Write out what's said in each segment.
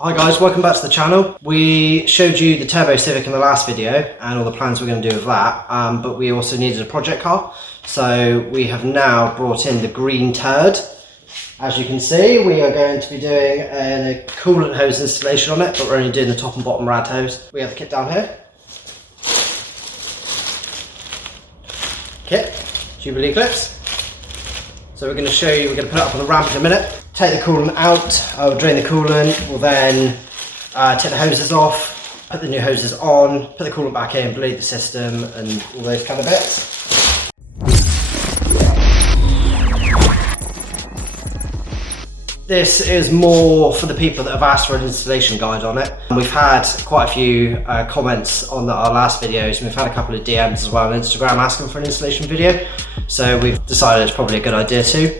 Hi guys, welcome back to the channel. We showed you the Turbo Civic in the last video and all the plans we're going to do with that, but we also needed a project car. So we have now brought in the green turd. As you can see, we are going to be doing a coolant hose installation on it, but we're only doing the top and bottom rad hose. We have the kit down here. Kit, Jubilee clips. So we're going to show you, we're going to put it up on the ramp in a minute. Take the coolant out, I'll drain the coolant, we'll then take the hoses off, put the new hoses on, put the coolant back in, bleed the system and all those kind of bits. This is more for the people that have asked for an installation guide on it. We've had quite a few comments on our last videos, and we've had a couple of DMs as well on Instagram asking for an installation video. So we've decided it's probably a good idea too.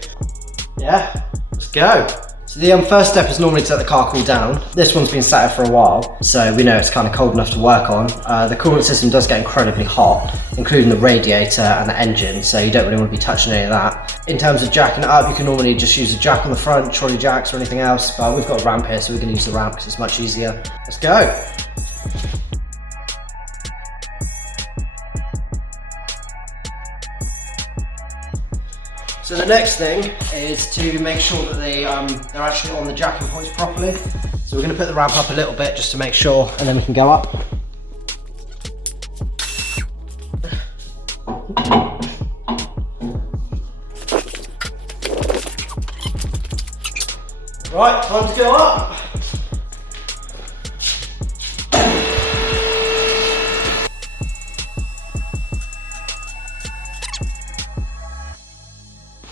Yeah. Let's go. So the first step is normally to let the car cool down. This one's been sat here for a while, so we know it's kind of cold enough to work on. The coolant system does get incredibly hot, including the radiator and the engine, so you don't really want to be touching any of that. In terms of jacking it up, you can normally just use a jack on the front, trolley jacks or anything else, but we've got a ramp here, so we can use the ramp because it's much easier. Let's go. So the next thing is to make sure that they're actually on the jacking points properly. So we're going to put the ramp up a little bit just to make sure, and then we can go up. Right, time to go up.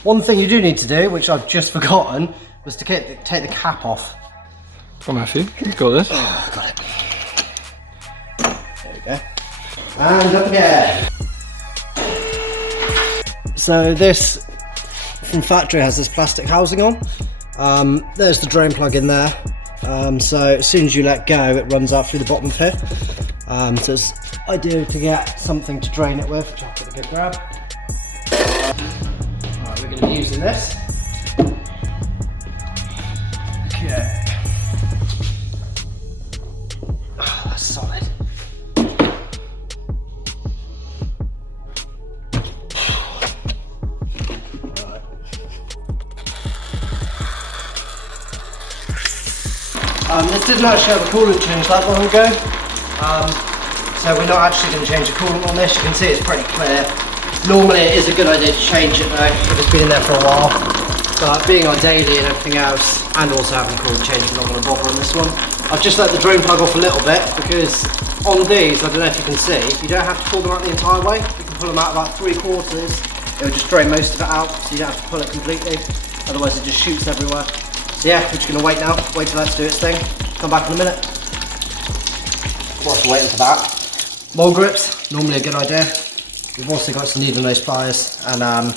One thing you do need to do, which I've just forgotten, was to take the cap off. Come on, Matthew, you got this. Oh, got it. There we go. And up again. So this, from factory, has this plastic housing on. There's the drain plug in there. So as soon as you let go, it runs out through the bottom of here. So it's ideal to get something to drain it with, which I'll give it a good grab. We're going to be using this. Okay. Oh, that's solid. Right. This didn't actually have a coolant change that long ago. So we're not actually going to change the coolant on this. You can see it's pretty clear. Normally it is a good idea to change it though, if it's been in there for a while. But being on daily and everything else, and also having a coolant change, I'm not going to bother on this one. I've just let the drain plug off a little bit, because on these, I don't know if you can see, you don't have to pull them out the entire way. You can pull them out about 3/4. It will just drain most of it out, so you don't have to pull it completely. Otherwise it just shoots everywhere. So yeah, we're just going to wait now, wait till that to do its thing. Come back in a minute. Whilst we're waiting for that. Mole grips, normally a good idea. We've also got some needle nose pliers, and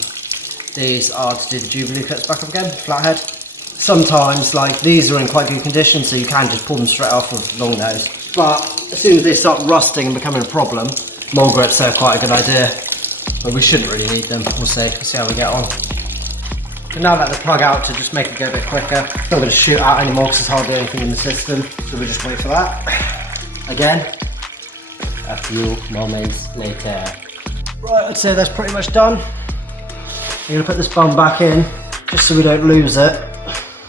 these are to do the Jubilee clips back up again, flathead. Sometimes, like these are in quite good condition, so you can just pull them straight off with long nose. But as soon as they start rusting and becoming a problem, mole grips are quite a good idea. But we shouldn't really need them. We'll see. We'll see how we get on. Can now let the plug out to just make it go a bit quicker. It's not going to shoot out anymore because there's hardly anything in the system, so we'll just wait for that. Again, a few moments later. Right, I'd say that's pretty much done. I'm going to put this bung back in, just so we don't lose it,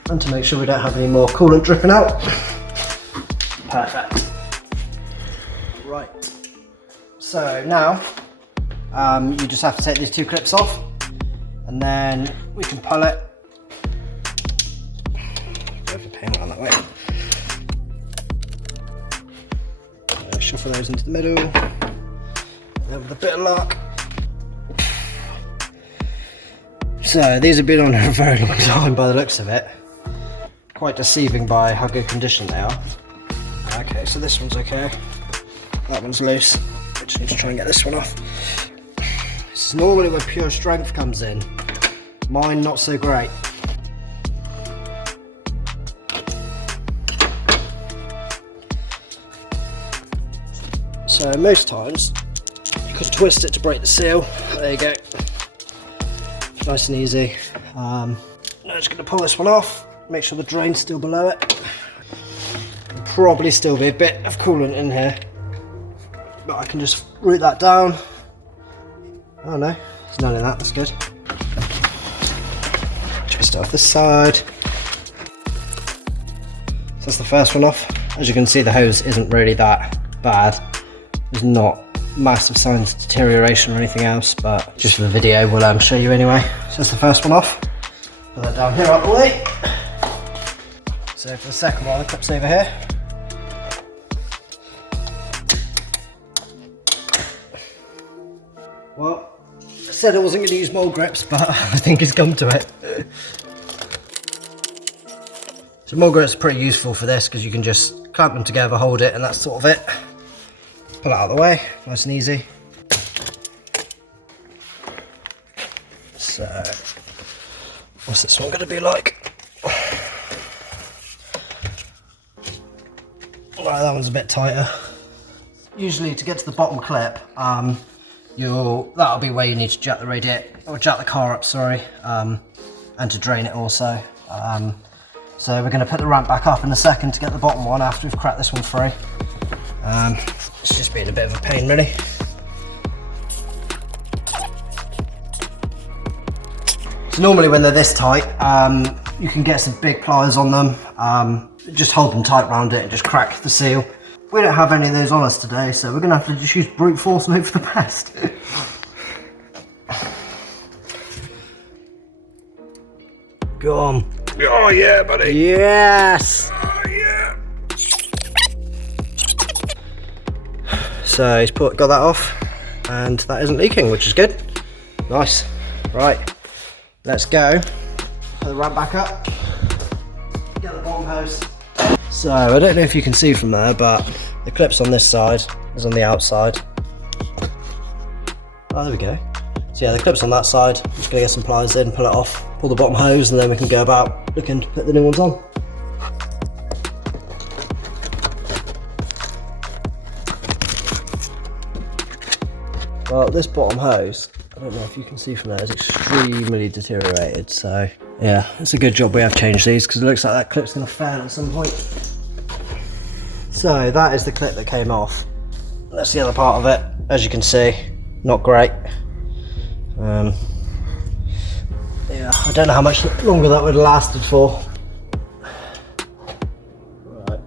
and to make sure we don't have any more coolant dripping out. Perfect. Right. So now, you just have to take these two clips off, and then we can pull it. Go for the paint around that way. Shuffle those into the middle. With a bit of luck. So these have been on a very long time by the looks of it. Quite deceiving by how good condition they are. Okay, so this one's okay. That one's loose. I just need to try and get this one off. This is normally where pure strength comes in. Mine not so great. So most times you could twist it to break the seal. There you go. Nice and easy. Now I'm just going to pull this one off, make sure the drain's still below it. probably still be a bit of coolant in here, but I can just route that down. Oh no, there's none in that, that's good. Just off this side. So that's the first one off. As you can see, the hose isn't really that bad. There's not massive signs of deterioration or anything else, but just for the video we'll show you anyway. So that's the first one off. Put that down here out the way. So for the second one, the clip's over here. Well, I said I wasn't going to use mold grips, but I think it's come to it. So mold grips are pretty useful for this because you can just clamp them together, hold it, and that's sort of it. Pull it out of the way, nice and easy. So, what's this one going to be like? Right, that one's a bit tighter. Usually to get to the bottom clip, that'll be where you need to jack the radiator, or jack the car up, sorry, and to drain it also. So we're going to put the ramp back up in a second to get the bottom one after we've cracked this one free. It's just been a bit of a pain really. So normally when they're this tight, you can get some big pliers on them, just hold them tight around it and just crack the seal. We don't have any of those on us today, so we're going to have to just use brute force and hope for the best. Go on. Oh yeah, buddy. Yes! Oh yeah. So he's got that off, and that isn't leaking, which is good. Nice. Right, let's go. Put the ramp back up. Get the bottom hose. So I don't know if you can see from there, but the clip's on this side, is on the outside. Oh, there we go. So yeah, the clip's on that side. I'm just gonna get some pliers in, pull it off, pull the bottom hose, and then we can go about looking to put the new ones on. Well, this bottom hose, I don't know if you can see from there, is extremely deteriorated. So yeah, it's a good job we have changed these because it looks like that clip's gonna fail at some point. So that is the clip that came off. That's the other part of it. As you can see, not great. Yeah, I don't know how much longer that would have lasted for. Right.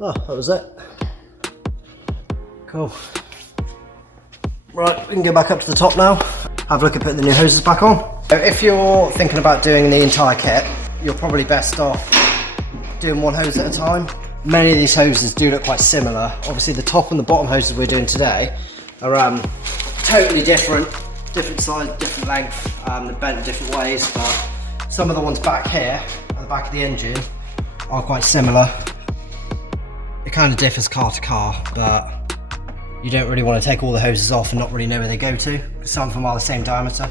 Oh, that was it. Cool. Right, we can go back up to the top now. Have a look at putting the new hoses back on. If you're thinking about doing the entire kit, you're probably best off doing one hose at a time. Many of these hoses do look quite similar. Obviously the top and the bottom hoses we're doing today are totally different size, different length, they're bent different ways, but some of the ones back here at the back of the engine are quite similar. It kind of differs car to car, but you don't really want to take all the hoses off and not really know where they go to, because some of them are the same diameter.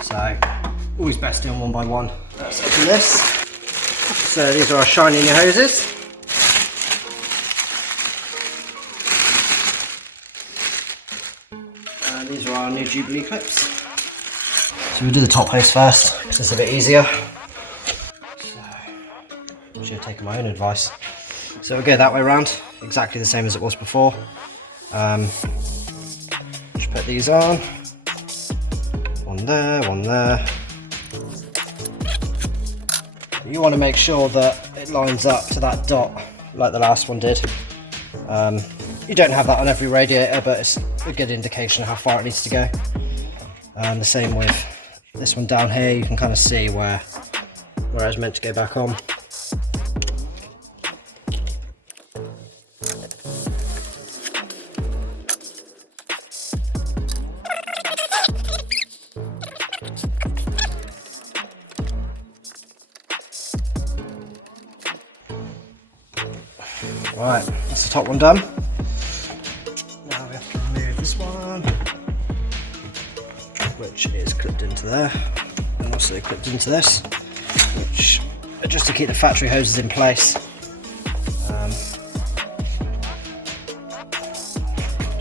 So always best doing one by one. Let's open this. So these are our shiny new hoses. And these are our new Jubilee clips. So we'll do the top hose first, because it's a bit easier. So I should have taken my own advice. So we'll go that way around, exactly the same as it was before. Just put these on. One there, one there. You want to make sure that it lines up to that dot like the last one did. You don't have that on every radiator, but it's a good indication of how far it needs to go. And the same with this one down here, you can kind of see where I was meant to go back on. Right, that's the top one done. Now we have to remove this one, which is clipped into there, and also clipped into this, which are just to keep the factory hoses in place.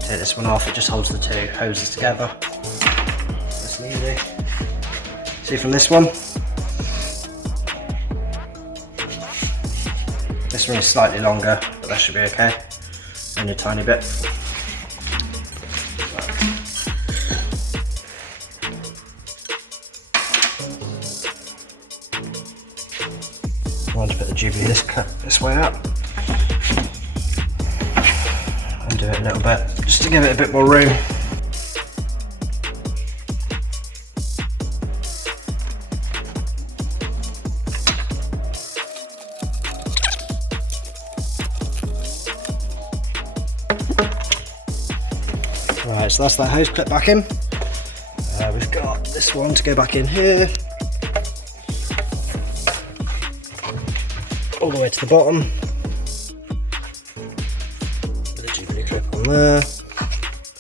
Take this one off, it just holds the two hoses together. Nice and easy. See from this one, This one is slightly longer, but that should be okay. Only a tiny bit. I want to put the Jubilee this way up. And do it a little bit, just to give it a bit more room. Right, so that's that hose clip back in. We've got this one to go back in here. All the way to the bottom. With a Jubilee clip on there.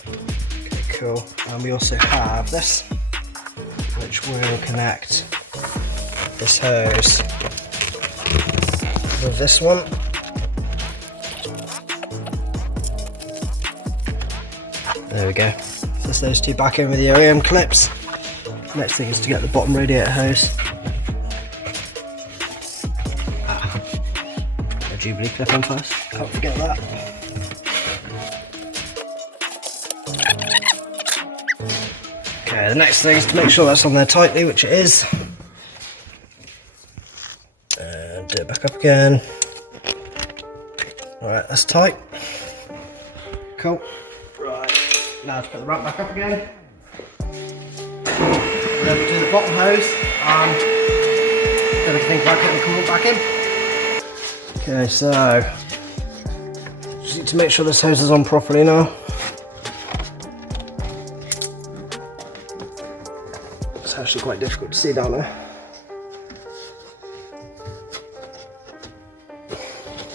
Okay, cool. And we also have this, which will connect this hose with this one. There we go. So that's those two back in with the OEM clips. Next thing is to get the bottom radiator hose. A Jubilee clip on first. Can't forget that. Okay, the next thing is to make sure that's on there tightly, which it is. And do it back up again. Alright, that's tight. Cool. Right. Now to put the ramp back up again. Then we'll do the bottom hose. Then we think about getting the coolant back in. Okay, so just need to make sure this hose is on properly now. It's actually quite difficult to see down there.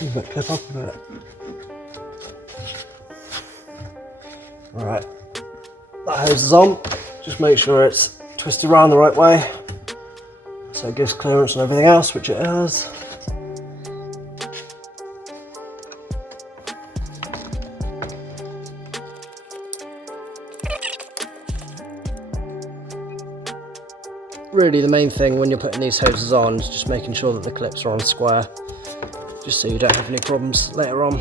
Move that clip up a bit. Alright, that hose is on. Just make sure it's twisted around the right way so it gives clearance and everything else, which it has. Really the main thing when you're putting these hoses on is just making sure that the clips are on square, just so you don't have any problems later on.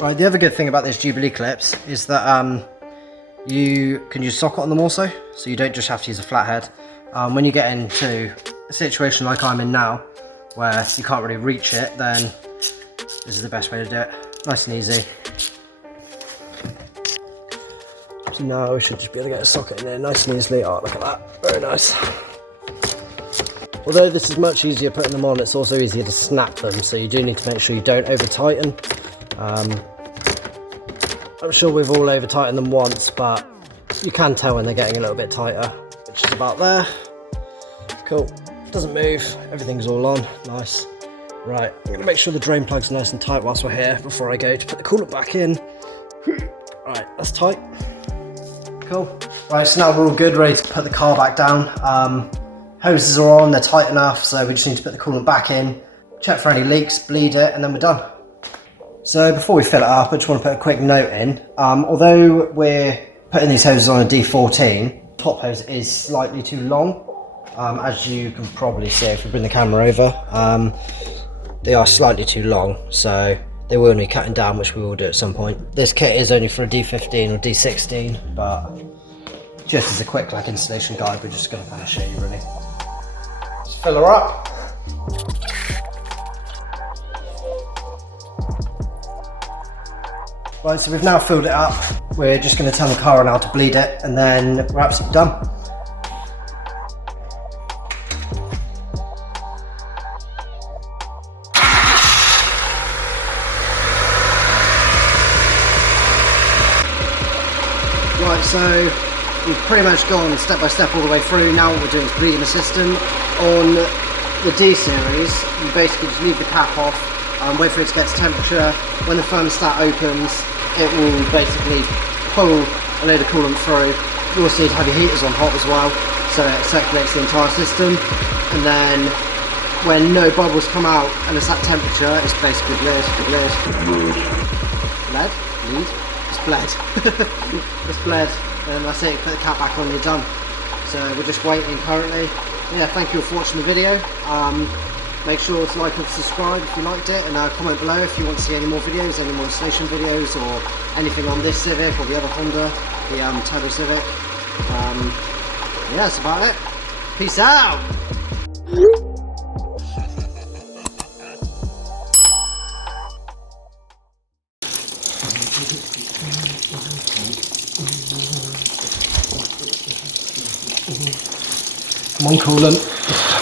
Right, the other good thing about these Jubilee clips is that you can use socket on them also, so you don't just have to use a flathead. When you get into a situation like I'm in now, where you can't really reach it, then this is the best way to do it. Nice and easy. So now we should just be able to get a socket in there nice and easily. Oh, look at that, very nice. Although this is much easier putting them on, it's also easier to snap them, so you do need to make sure you don't over tighten. I'm sure we've all over tightened them once, but you can tell when they're getting a little bit tighter, which is about there. Cool, doesn't move, everything's all on, nice. Right, I'm gonna make sure the drain plug's nice and tight whilst we're here before I go to put the coolant back in. Right, that's tight. Cool. Right, so now we're all good, ready to put the car back down. Hoses are on, they're tight enough, so we just need to put the coolant back in, check for any leaks, bleed it, and then we're done. So before we fill it up, I just want to put a quick note in. Although we're putting these hoses on a D14, top hose is slightly too long. As you can probably see if we bring the camera over, they are slightly too long, so they will need cutting down, which we will do at some point. This kit is only for a D15 or D16, but just as a quick installation guide, we're just going to kind of show you really. Just fill her up. Right, so we've now filled it up. We're just going to turn the car on now to bleed it, and then we're absolutely done. Right, so we've pretty much gone step by step all the way through. Now what we're doing is bleeding assistant. On the D-series, you basically just leave the cap off, wait for it to get to temperature. When the thermostat opens, it will basically pull a load of coolant through. You also need to have your heaters on hot as well, so it circulates the entire system. And then when no bubbles come out and it's at temperature, it's basically bled. Bled? Bleed? It's bled. It's bled. And that's it, put the cap back on, you're done. So we're just waiting currently. Yeah, thank you for watching the video. Make sure to like and subscribe if you liked it, and comment below if you want to see any more videos, any more installation videos, or anything on this Civic or the other Honda, the Turbo Civic. Yeah, that's about it. Peace out! Come on, coolant.